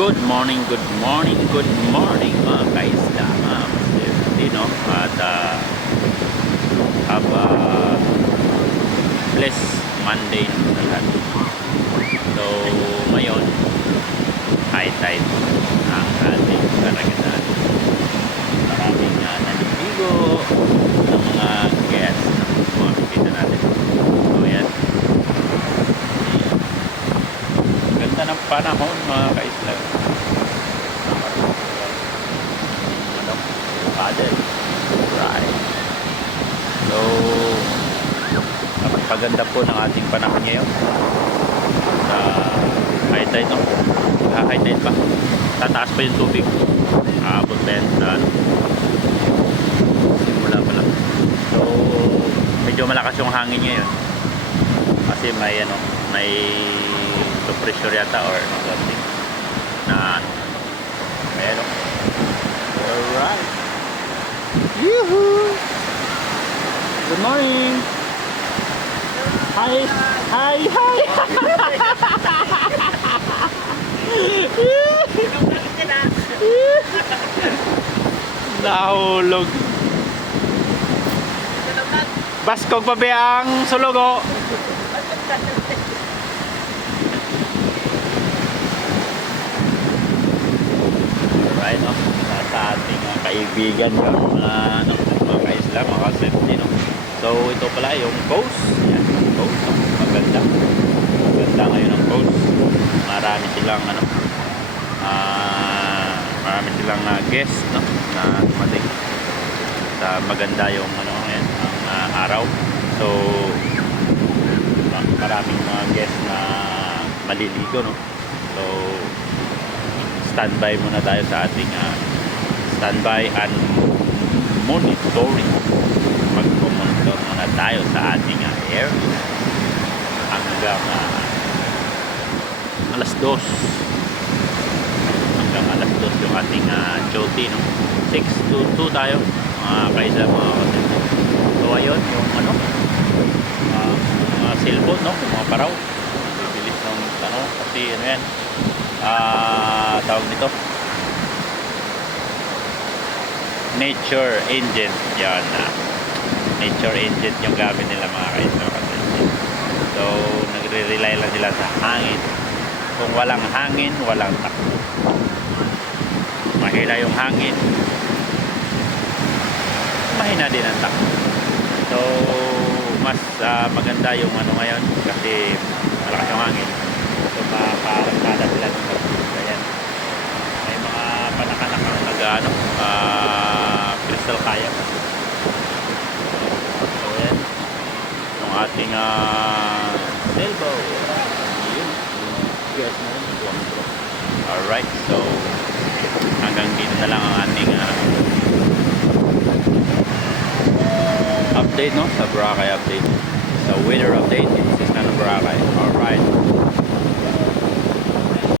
Good morning, good morning, good morning mga kaisda, mga Pilipino, at have a blessed Monday na lahat. So ngayon, high tide ang ating karagatan. Maraming naliligo ng mga guests na mga bisita natin. So yan, ganda ng panahon mga kaisla. Paddle, right. So napaganda po ng ating panahon ngayon sa high tide, no? High tide pa, tataas pa yung tubig, abot pa yan sa simula pa lang. So medyo malakas yung hangin ngayon kasi may so pressure yata or something na meron. Alright, yoo-hoo, good morning, hi, hi, hi. Nahulog. Baskog pa ba ang sulugo? Alright, no? Sa ating kaibigan yung mga kaisla, mga safety, no? So ito pala yung coast. Yan, coast, no? Maganda. Maganda ngayon ang coast. Marami silang marami silang guest, no? Na dumating. Maganda yung ngayon, ang araw. So maraming mga guest na maliligo, no? So standby muna tayo sa ating standby and monitoring. Mag-monitor muna tayo sa ating area hanggang alas 2. Hanggang alas 2 yung ating duty, no? 6 to 2 tayo mga kaisa, mga kapatid. So ayun yung mga sailboat, no? Mga paraw, bibilis ng kasi yan, tawag nito, nature engine. Yan, nature engine yung gamit nila mga kaisa. So nagre-rely lang sila sa hangin. Kung walang hangin, walang takbo. Mahina yung hangin, mahina din ang takbo. So mas maganda yung ngayon kasi malakas yung hangin. So makakaragkada sila ng pagpunta. Ayan, may mga panakanakang crystal kayak. So yan yung ating sailboat. Yes, alright, so hanggang dito na lang ang ating update, no? Sa Boracay update, sa weather update. This is na Boracay. Alright.